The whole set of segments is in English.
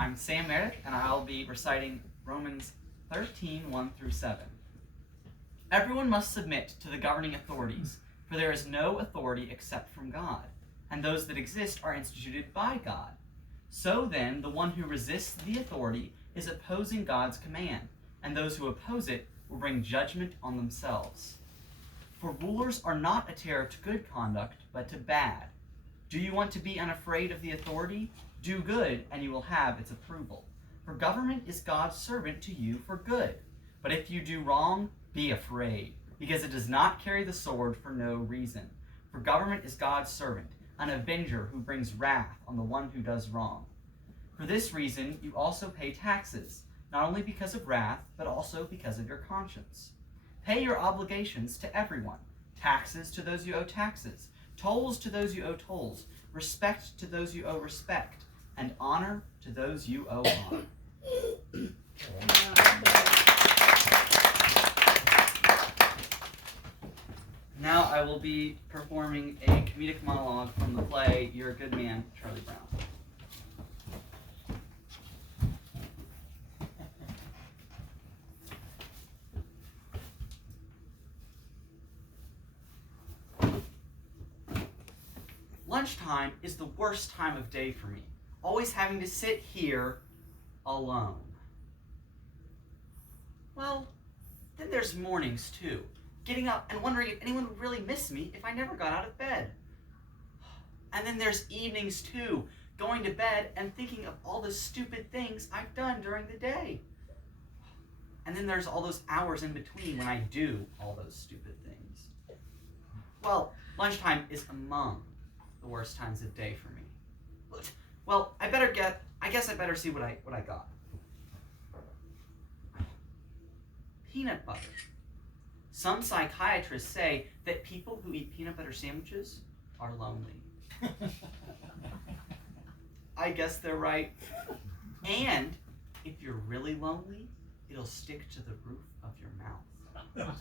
I'm Sam Meredith, and I'll be reciting Romans 13, 1 through 7. Everyone must submit to the governing authorities, for there is no authority except from God, and those that exist are instituted by God. So then, the one who resists the authority is opposing God's command, and those who oppose it will bring judgment on themselves. For rulers are not a terror to good conduct, but to bad. Do you want to be unafraid of the authority? Do good, and you will have its approval. For government is God's servant to you for good. But if you do wrong, be afraid, because it does not carry the sword for no reason. For government is God's servant, an avenger who brings wrath on the one who does wrong. For this reason, you also pay taxes, not only because of wrath, but also because of your conscience. Pay your obligations to everyone, taxes to those you owe taxes, tolls to those you owe tolls, respect to those you owe respect, and honor to those you owe honor. Now I will be performing a comedic monologue from the play You're a Good Man, Charlie Brown. Lunchtime is the worst time of day for me, always having to sit here alone. Well, then there's mornings too, getting up and wondering if anyone would really miss me if I never got out of bed. And then there's evenings too, going to bed and thinking of all the stupid things I've done during the day. And then there's all those hours in between when I do all those stupid things. Well, lunchtime is among the worst times of day for me. Well, I guess I better see what I got. Peanut butter. Some psychiatrists say that people who eat peanut butter sandwiches are lonely. I guess they're right. And if you're really lonely, it'll stick to the roof of your mouth.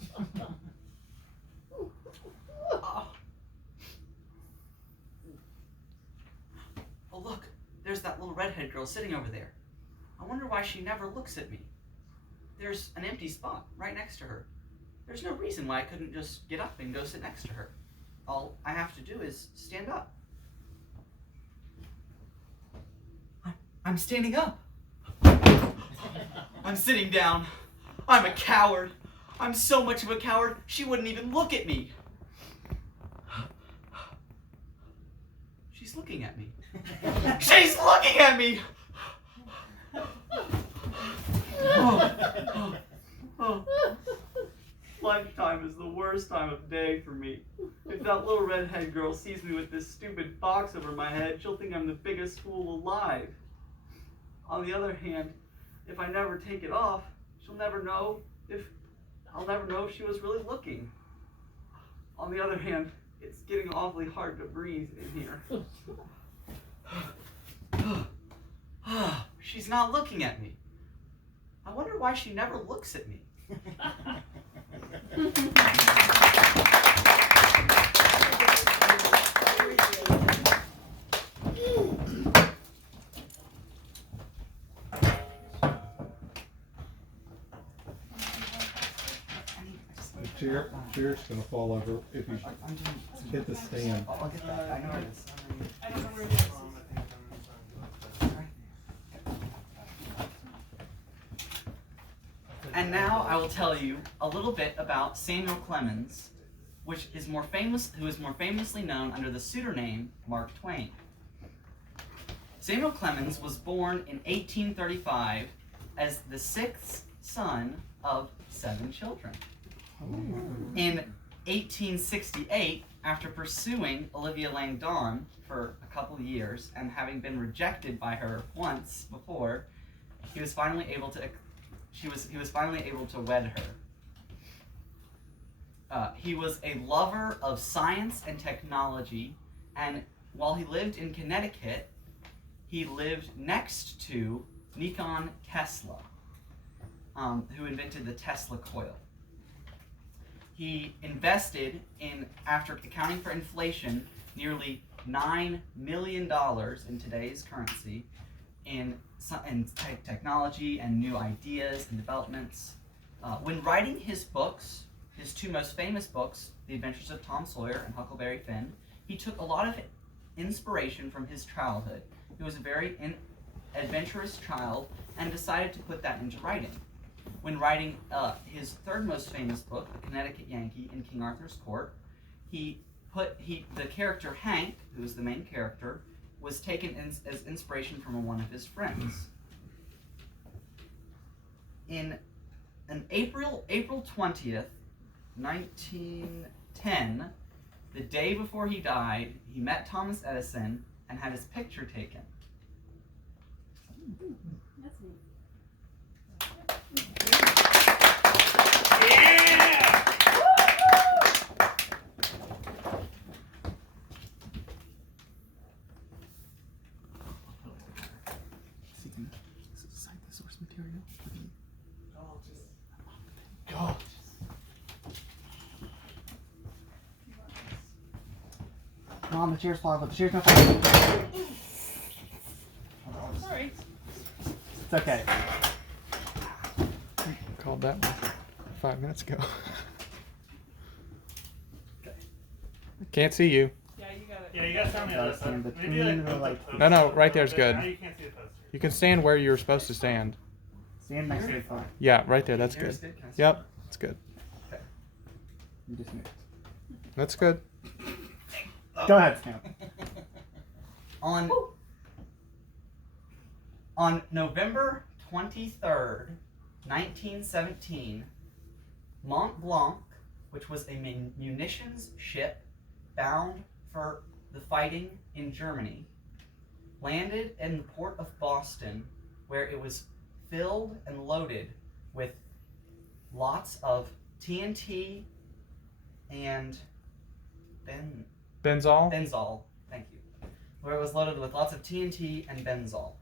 Oh, look, there's that little redhead girl sitting over there. I wonder why she never looks at me. There's an empty spot right next to her. There's no reason why I couldn't just get up and go sit next to her. All I have to do is stand up. I'm standing up. I'm sitting down. I'm a coward. I'm so much of a coward, she wouldn't even look at me. She's looking at me. She's looking at me! Oh. Lunchtime is the worst time of day for me. If that little redhead girl sees me with this stupid box over my head, she'll think I'm the biggest fool alive. On the other hand, if I never take it off, I'll never know if she was really looking. On the other hand, it's getting awfully hard to breathe in here. She's not looking at me. I wonder why she never looks at me. The chair's gonna fall over if you hit the stand. I'll get that. I know where it is. I don't know where it is. And now I will tell you a little bit about Samuel Clemens, who is more famously known under the pseudonym Mark Twain. Samuel Clemens was born in 1835 as the sixth son of 7 children. In 1868, after pursuing Olivia Langdon for a couple of years and having been rejected by her once before, he was finally able to wed her. He was a lover of science and technology, and while he lived in Connecticut, he lived next to Nikola Tesla, who invented the Tesla coil. He invested in, after accounting for inflation, nearly $9 million in today's currency technology and new ideas and developments. When writing his books, his two most famous books, The Adventures of Tom Sawyer and Huckleberry Finn, he took a lot of inspiration from his childhood. He was a very adventurous child and decided to put that into writing. When writing his third most famous book, The Connecticut Yankee in King Arthur's Court, the character Hank, who is the main character, was taken as inspiration from one of his friends. In April 20th, 1910, the day before he died, he met Thomas Edison and had his picture taken. That's neat. Cite the source material. Mom, the chair's falling, but the chair's not falling. Sorry. It's okay. Called that one 5 minutes ago. Can't see you. Yeah, you got it. Yeah, you gotta tell me Gotta this. stand Maybe between like the move light. poster No, a right there's little bit. good. Now you can't see the poster. You can stand where you're supposed to stand. Stand next to the phone. Yeah, right there. That's Here's good. Can I see Yep, that's good. You just moved. That's good. that? Go ahead, Sam. On November 23rd, 1917, Mont Blanc, which was a munitions ship bound for the fighting in Germany, landed in the port of Boston, where it was filled and loaded with lots of TNT and Benzol? benzol. Thank you. Where it was loaded with lots of TNT and benzol.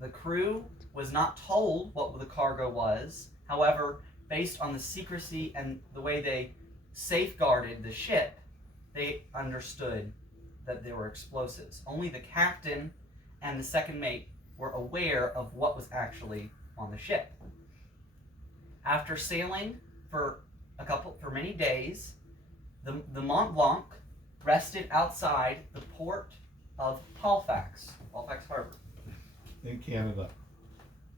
The crew was not told what the cargo was. However, based on the secrecy and the way they safeguarded the ship, they understood that there were explosives. Only the captain and the second mate were aware of what was actually on the ship. After sailing for many days, the Mont Blanc rested outside the port of Halifax Harbor. In Canada.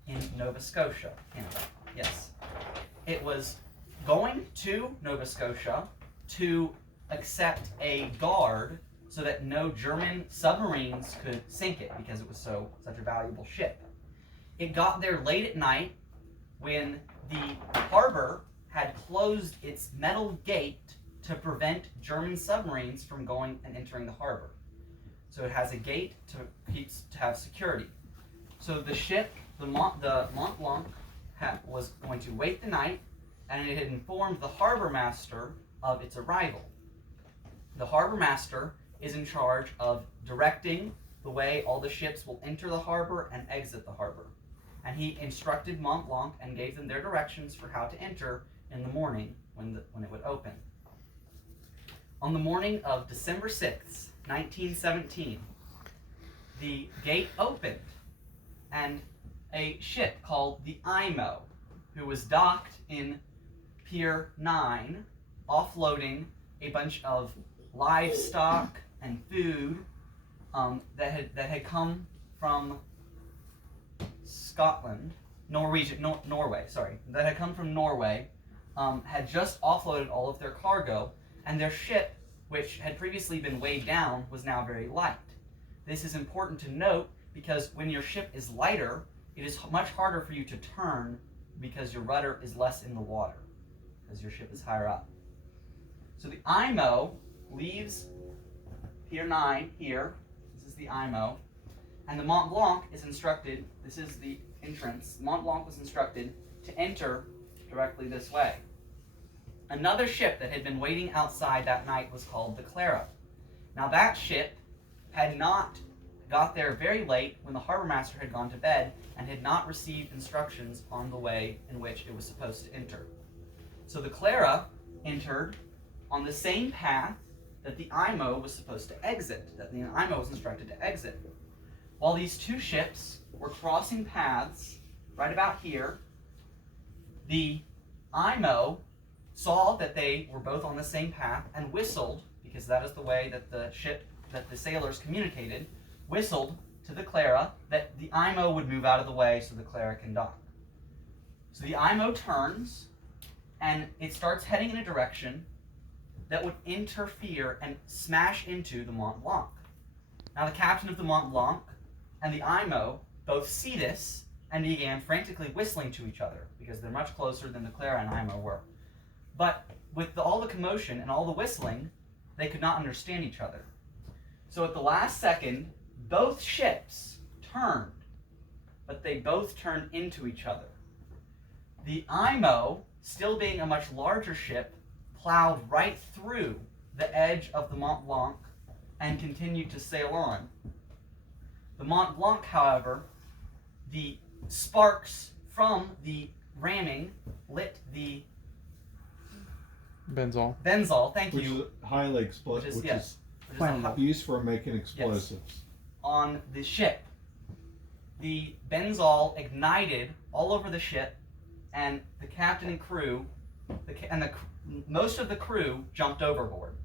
In Nova Scotia, Canada. Yes. It was going to Nova Scotia to accept a guard so that no German submarines could sink it because it was such a valuable ship. It got there late at night when the harbor had closed its metal gate to prevent German submarines from going and entering the harbor. So it has a gate to have security. So the ship, the Mont Blanc, was going to wait the night, and it had informed the harbor master of its arrival. The harbor master is in charge of directing the way all the ships will enter the harbor and exit the harbor. And he instructed Mont Blanc and gave them their directions for how to enter in the morning when it would open. On the morning of December 6th, 1917, the gate opened, and a ship called the IMO, who was docked in Pier 9, offloading a bunch of livestock and food that had come from Norway, that had come from Norway, had just offloaded all of their cargo, and their ship, which had previously been weighed down, was now very light. This is important to note because when your ship is lighter, it is much harder for you to turn because your rudder is less in the water, because your ship is higher up. So the IMO leaves Pier 9 here. This is the IMO. And the Mont Blanc is instructed, this is the entrance, Mont Blanc was instructed to enter directly this way. Another ship that had been waiting outside that night was called the Clara. Now that ship had not got there very late when the harbor master had gone to bed and had not received instructions on the way in which it was supposed to enter. So the Clara entered on the same path that the IMO was supposed to exit, that the IMO was instructed to exit. while these two ships were crossing paths right about here, the IMO saw that they were both on the same path and whistled, because that is the way that the sailors communicated, whistled to the Clara that the IMO would move out of the way so the Clara can dock. So the IMO turns and it starts heading in a direction that would interfere and smash into the Mont Blanc. Now the captain of the Mont Blanc and the IMO both see this and began frantically whistling to each other because they're much closer than the Clara and IMO were. But with all the commotion and all the whistling, they could not understand each other. So at the last second, both ships turned, but they both turned into each other. The IMO, still being a much larger ship, plowed right through the edge of the Mont Blanc and continued to sail on. The Mont Blanc, however, the sparks from the ramming lit the Benzol, thank Which you. is highly explosive, Which is Flammable. used for making explosives. on the ship. The Benzol ignited all over the ship, and the captain and crew, most of the crew jumped overboard.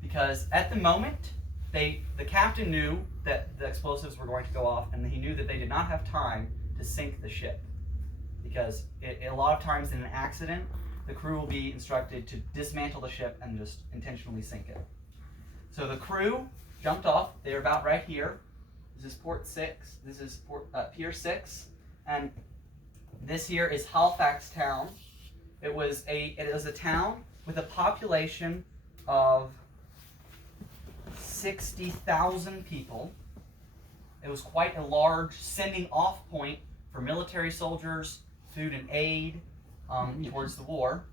Because at the moment, the captain knew that the explosives were going to go off, and he knew that they did not have time to sink the ship. Because a lot of times in an accident, the crew will be instructed to dismantle the ship and just intentionally sink it. So the crew jumped off. They were about right here. This is Port 6. This is Pier 6. And this here is Halifax town. It was a town with a population of 60,000 people. It was quite a large sending off point for military soldiers, food and aid towards the war.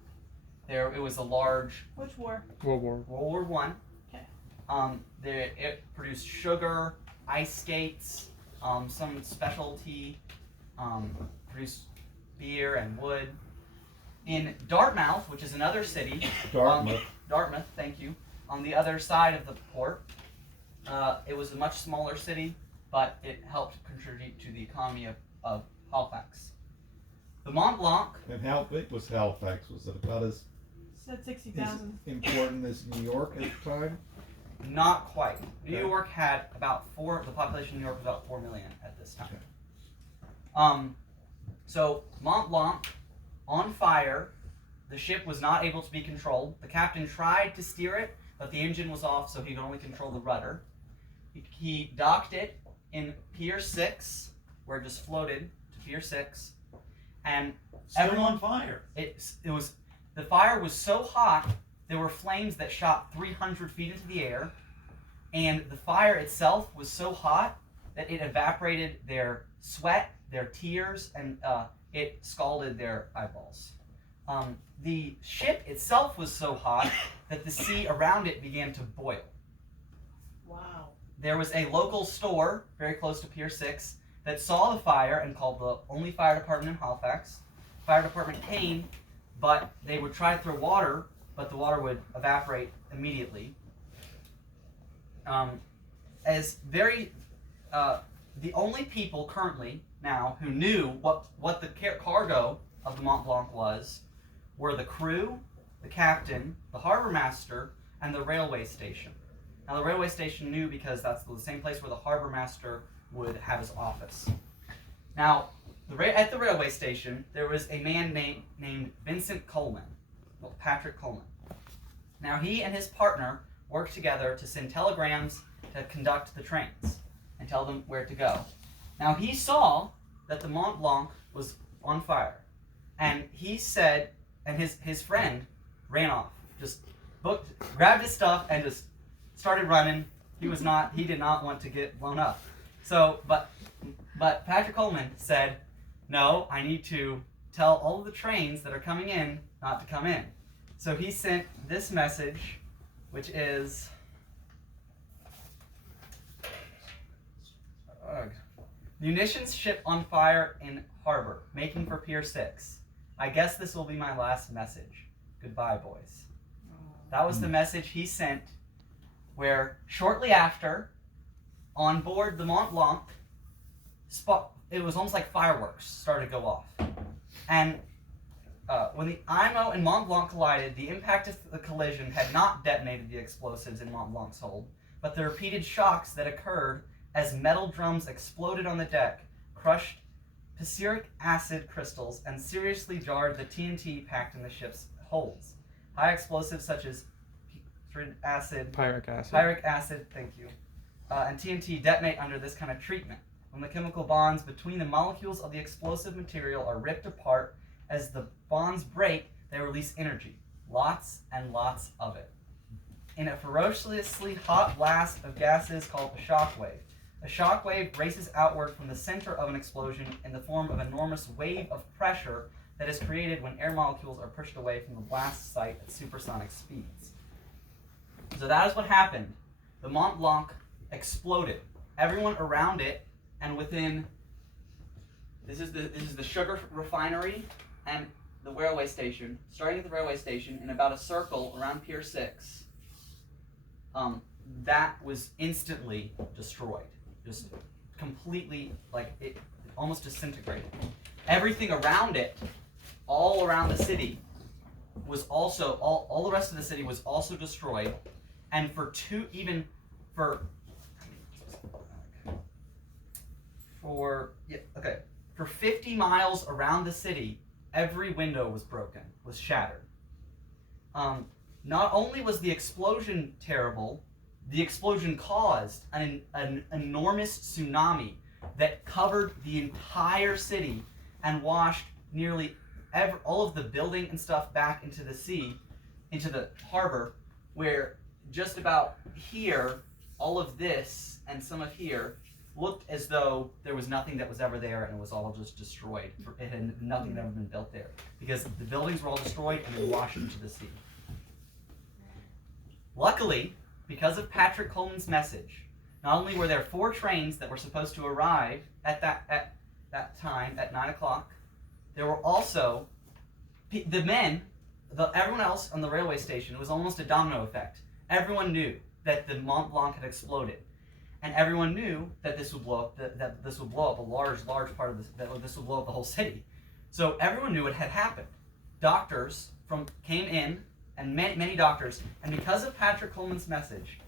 It was a large Which war? World War. World War I. Okay. It produced sugar, ice skates, some specialty, produced beer and wood. In Dartmouth, which is another city, Dartmouth. thank you, on the other side of the port, it was a much smaller city, but it helped contribute to the economy of Halifax. The Mont Blanc. And how big was Halifax? Was it about as Said 60,000. important as New York at the time? Not quite. New Okay. York had about the population of New York was about 4 million at this time. Okay. So Mont Blanc, on fire, the ship was not able to be controlled. The captain tried to steer it, but the engine was off, so he could only control the rudder. He docked it in Pier 6, where it just floated to Pier 6, and Still on fire. the fire was so hot, there were flames that shot 300 feet into the air, and the fire itself was so hot that it evaporated their sweat, their tears, and it scalded their eyeballs. The ship itself was so hot that the sea around it began to boil. Wow. There was a local store very close to Pier 6 that saw the fire and called the only fire department in Halifax. Fire department came, but they would try to throw water, but the water would evaporate immediately. The only people currently now who knew what the cargo of the Mont Blanc was were the crew, the captain, the harbor master, and the railway station. Now the railway station knew because that's the same place where the harbor master would have his office. Now, at the railway station, there was a man named Vincent Coleman, Patrick Coleman. Now he and his partner worked together to send telegrams to conduct the trains and tell them where to go. Now he saw that the Mont Blanc was on fire, and he said, and his friend ran off, just grabbed his stuff and just started running. He did not want to get blown up. So, but Patrick Coleman said, no, I need to tell all of the trains that are coming in not to come in. So he sent this message, which is, munitions ship on fire in harbor, making for Pier 6. I guess this will be my last message. Goodbye, boys. That was the message he sent, where shortly after, on board the Mont Blanc, it was almost like fireworks started to go off. And when the IMO and Mont Blanc collided, the impact of the collision had not detonated the explosives in Mont Blanc's hold, but the repeated shocks that occurred as metal drums exploded on the deck crushed prussic acid crystals and seriously jarred the TNT packed in the ship's holds. High explosives such as pyric acid, thank you, and TNT detonate under this kind of treatment. When the chemical bonds between the molecules of the explosive material are ripped apart, as the bonds break, they release energy, lots and lots of it. In a ferociously hot blast of gases called a shock wave. A shock wave races outward from the center of an explosion in the form of an enormous wave of pressure that is created when air molecules are pushed away from the blast site at supersonic speeds. So that is what happened. The Mont Blanc exploded. Everyone around it, and within, this is the sugar refinery and the railway station. Starting at the railway station in about a circle around Pier 6, that was instantly destroyed. Just completely, like, it almost disintegrated. Everything around it, all around the city, was also, all the rest of the city was also destroyed. And for 50 miles around the city, every window was broken, was shattered. Not only was the explosion terrible, the explosion caused an enormous tsunami that covered the entire city and washed nearly all of the building and stuff back into the sea, into the harbor, where just about here, all of this and some of here looked as though there was nothing that was ever there and it was all just destroyed. It had nothing had ever been built there because the buildings were all destroyed and then washed into the sea. Luckily, because of Patrick Coleman's message, not only were there 4 trains that were supposed to arrive at that time at 9 o'clock, there were also everyone else on the railway station. It was almost a domino effect. Everyone knew that the Mont Blanc had exploded, and everyone knew that this would blow up. That this would blow up a large part of this would blow up the whole city. So everyone knew it had happened. Doctors came in, and many doctors, and because of Patrick Coleman's message,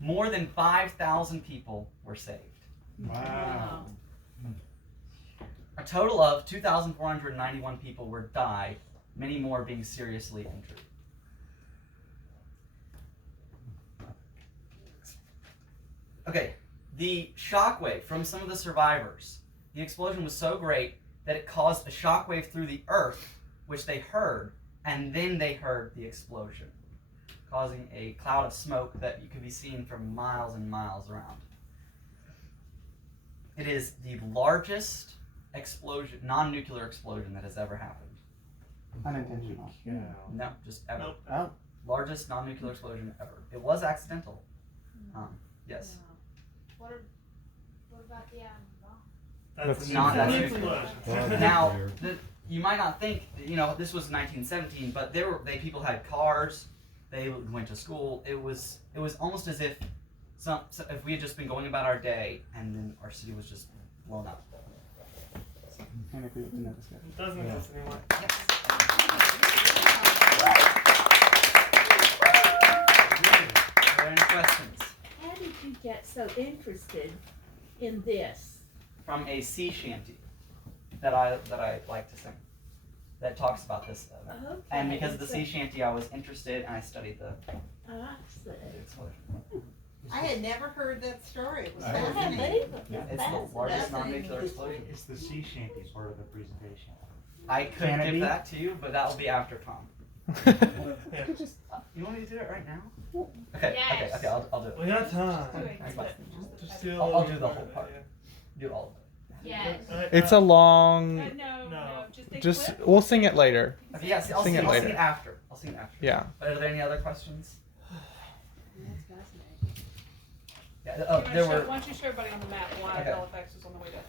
more than 5,000 people were saved. Wow. A total of 2,491 people died, many more being seriously injured. Okay, the shockwave from some of the survivors. The explosion was so great that it caused a shockwave through the earth, which they heard, and then they heard the explosion, causing a cloud of smoke that you could be seen from miles and miles around. It is the largest explosion, non-nuclear explosion that has ever happened. Unintentional. Yeah. No, just ever. Nope. Oh. Largest non-nuclear explosion ever. It was accidental. Yes. What about the bomb? That's not that an nuclear. explosion. Now, you might not think, this was 1917, but people had cars, they went to school. It was almost as if if we had just been going about our day and then our city was just blown up. Can't agree with the next step. It doesn't exist anymore. Are there any questions? How did you get so interested in this? From a sea shanty that I like to sing, that talks about this stuff. Okay. And because of the sea shanty, I was interested and I studied the see. explosion. I had never heard that story. It was I I can't fascinating. believe it. Yeah, it's the That's largest fascinating. non-nuclear explosion. It's the sea shanty part of the presentation. I could Can it give be? that to you, but that will be after Tom. Yeah. You want me to do it right now? Okay, Yes. okay, I'll do it. We got time. Just do a I'll little do the bit, whole part. yeah. Do all of it. Yes. It's a long. No. Just we'll sing it later. Okay, yeah, I'll Sing sing it I'll sing later. it after. I'll sing it after. Yeah. But are there any other questions? That's fascinating. Yeah, there were. Why don't you show everybody on the map why Okay. Halifax was on the way down?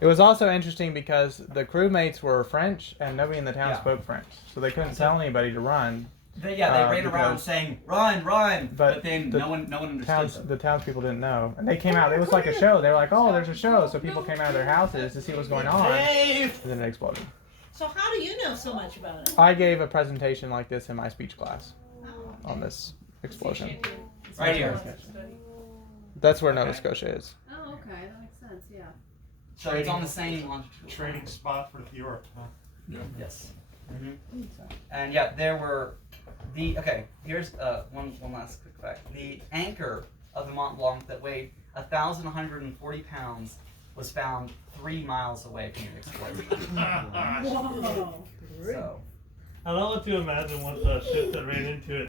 It was also interesting because the crewmates were French and nobody in the town Yeah. spoke French, so they couldn't tell anybody to run. They ran around because saying "run, run," But but then the no one understood them. the townspeople didn't know, and they came out. It was like a show. They were like, "Oh, there's a show," so people came out of their houses to see what's going on, and then it exploded. So how do you know so much about it? I gave a presentation like this in my speech class on this explosion. Right here. That's where Nova Scotia is. Oh, okay, that makes sense, yeah. So it's on the same longitude. Trading spot for Europe, huh? Yes. And yeah, there were okay. Here's one last quick fact. The anchor of the Mont Blanc that weighed 1,140 pounds was found 3 miles away from the explosion. Whoa. So. I don't want to imagine what the ship that ran into it